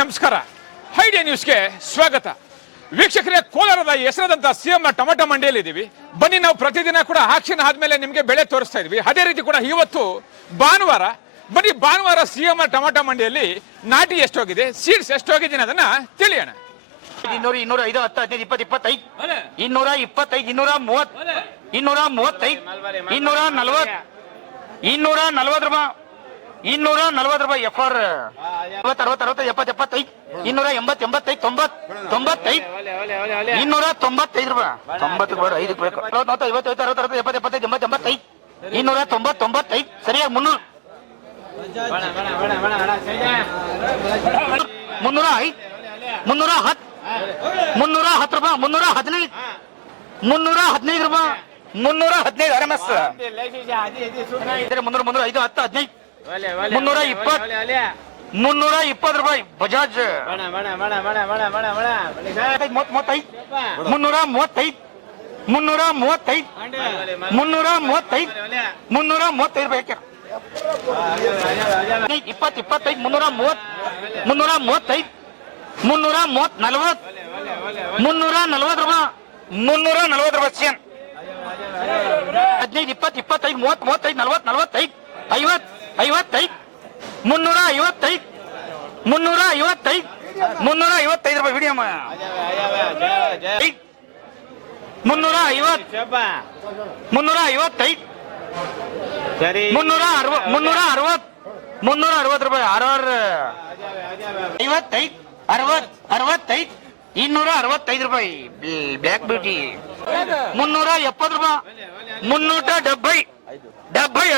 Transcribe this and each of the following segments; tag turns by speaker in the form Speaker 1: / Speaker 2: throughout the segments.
Speaker 1: ನಮಸ್ಕಾರ. ಹೈಡಿಯಾ ನ್ಯೂಸ್ಗೆ ಸ್ವಾಗತ. ವೀಕ್ಷಕರೇ ಕೋಲಾರದ ಹೆಸರಾದಂತಹ ಸಿಎಂ ಟೊಮೆಟೊ ಮಂಡಿಯಲ್ಲಿ ಇದ್ದೀವಿ ಬನ್ನಿ ನಾವು ಪ್ರತಿದಿನ ಕೂಡ ಆಕ್ಷನ್ ಆದ್ಮೇಲೆ ನಿಮಗೆ ಬೆಳೆ ತೋರಿಸ್ತಾ ಇದೀವಿ. ಅದೇ ರೀತಿ ಕೂಡ ಇವತ್ತು ಭಾನುವಾರ ಬನ್ನಿ ಭಾನುವಾರ ಸಿಎಂ ಟೊಮೆಟೊ ಮಂಡಿಯಲ್ಲಿ ನಾಟಿ ಎಷ್ಟೋಗಿದೆ ಸೀಡ್ಸ್ ಎಷ್ಟೋಗಿದೆ ಅದನ್ನ ತಿಳಿಯೋಣ.
Speaker 2: ಇನ್ನೂರ ಇನ್ನೂರ ಐದು ಹತ್ತು ಹದಿನೈದು ಇಪ್ಪತ್ತು ಇಪ್ಪತ್ತೈದು. ಇನ್ನೂರ ಇಪ್ಪತ್ತೈದು ಇನ್ನೂರ ಮೂವತ್ತು. ಇನ್ನೂರ ಮೂವತ್ತೈದು. ಇನ್ನೂರ ನಲ್ವತ್ತು. ಇನ್ನೂರ ನಲ್ವತ್ತು ರೂಪಾಯಿ ಇನ್ನೂರ ನಲ್ವತ್ತು ರೂಪಾಯಿ ಎಫ್ ಆರ್ ಅರವತ್ತು ಅರವತ್ತು ಅರವತ್ತೈದು ಎಪ್ಪತ್ತು, ಎಪ್ಪತ್ತೈದು. ಇನ್ನೂರ ಎಂಬತ್ತು, ಎಂಬತ್ತೈದು, ತೊಂಬತ್, ತೊಂಬತ್ತೈದು. ಇನ್ನೂರ ತೊಂಬತ್ತೈದು ರೂಪಾಯಿ. ತೊಂಬತ್ತು ರೂಪಾಯಿ ಐದು ಬೇಕು. ಅರವತ್ತು ಐವತ್ತೈದು ಅರವತ್ತು ಅರವತ್ತು, ಎಪ್ಪತ್ತು, ಎಪ್ಪತ್ತೈದು, ಎಂಬತ್ತು, ಎಂಬತ್ತೈದು. ಇನ್ನೂರ ತೊಂಬತ್ತು, ತೊಂಬತ್ತೈದು. ಸರಿಯಾಗಿ ಮುನ್ನೂರು. ಮುನ್ನೂರ ಐದು. ಮುನ್ನೂರ ಹತ್ತು. ಮುನ್ನೂರ ಹತ್ತು ರೂಪಾಯಿ, ಮುನ್ನೂರ ಹದಿನೈದು. ಮುನ್ನೂರ ಹದಿನೈದು ರೂಪಾಯಿ. ಮುನ್ನೂರ ಹದಿನೈದು ಎಸ್. ಮುನ್ನೂರ ಮುನ್ನೂರ, ಐದು, ಹತ್ತು, ಹದಿನೈದು. ಮುನ್ನೂರ ಇಪ್ಪತ್ತು ಮುನ್ನೂರ ಇಪ್ಪತ್ತು ರೂಪಾಯಿ ಬಜಾಜ್. ಮುನ್ನೂರ ಮೂವತ್ತೈದು. ಮುನ್ನೂರ ಮೂವತ್ತೈದು. ಮುನ್ನೂರ ಮೂವತ್ತೈದು. ಮುನ್ನೂರ ಮೂವತ್ತೈದು ರೂಪಾಯಿ. ಇಪ್ಪತ್ತು ಇಪ್ಪತ್ತೈದು ಮುನ್ನೂರ ಮೂವತ್ ಮುನ್ನೂರ ಮೂವತ್ತೈದು. ಮುನ್ನೂರ ಮೂವತ್ ನಲ್ವತ್ ಮುನ್ನೂರ ನಲವತ್ತು ರೂಪಾಯಿ. ಮುನ್ನೂರ ನಲವತ್ತು ರೂಪಾಯಿ ಸೇನ್ ಹದಿನೈದು ಇಪ್ಪತ್ತು ಇಪ್ಪತ್ತೈದು ಮೂವತ್ ಮೂವತ್ತೈದು ನಲವತ್ ನಲವತ್ತೈದು. ಐವತ್ ಐವತ್ತೈದು ಮುನ್ನೂರ ಐವತ್ತೈದು ಮುನ್ನೂರ ಐವತ್ತೈದು ಮುನ್ನೂರ ಐವತ್ತೈದು ರೂಪಾಯಿ ವಿಡಿಯೋ ಮುನ್ನೂರ ಐವತ್ ಮುನ್ನೂರ ಐವತ್ತೈದು
Speaker 3: ಸರಿ.
Speaker 2: ಮುನ್ನೂರ ಅರವ ಮುನ್ನೂರ ಅರವತ್ ಮುನ್ನೂರ ಅರವತ್ತು ರೂಪಾಯಿ ಆರವರ್ ಐವತ್ತೈದು ಅರವತ್ ಅರವತ್ತೈದು ಇನ್ನೂರ ಅರವತ್ತೈದು ರೂಪಾಯಿ ಬ್ಲ್ಯಾಕ್ ಬ್ಯೂಟಿ ಮುನ್ನೂರ ಎಪ್ಪತ್ತು ರೂಪಾಯಿ ಮುನ್ನೂರ ಡెబ్బై డెబ్బై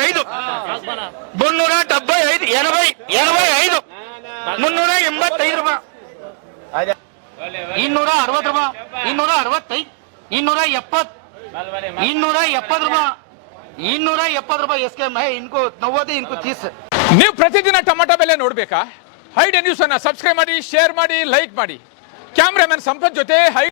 Speaker 2: ಮುನ್ನೂರ ಎಂಬತ್ತೈದು ರೂಪಾಯಿ. ಇನ್ನೂರ ಅರವತ್ತು ರೂಪಾಯಿ. ಇನ್ನೂರ ಅರವತ್ತೈದು. ಇನ್ನೂರ ಎಪ್ಪತ್ ರೂಪಾಯಿ. ಇನ್ನೂರ ಎಪ್ಪತ್ತು ರೂಪಾಯಿ ಎಸ್ ಇನ್ಕೋ ನವ್ವದು ಇನ್ಕೋ ತೀಸ್
Speaker 1: ನೀವು ಪ್ರತಿದಿನ ಟೊಮೆಟೊ ಬೆಲೆ ನೋಡ್ಬೇಕಾ? ಹೈಡೆ ನ್ಯೂಸ್ ಅನ್ನ ಸಬ್ಸ್ಕ್ರೈಬ್ ಮಾಡಿ ಶೇರ್ ಮಾಡಿ ಲೈಕ್ ಮಾಡಿ. ಕ್ಯಾಮ್ರಾಮನ್ ಸಂಪತ್ ಜೊತೆ ಹೈ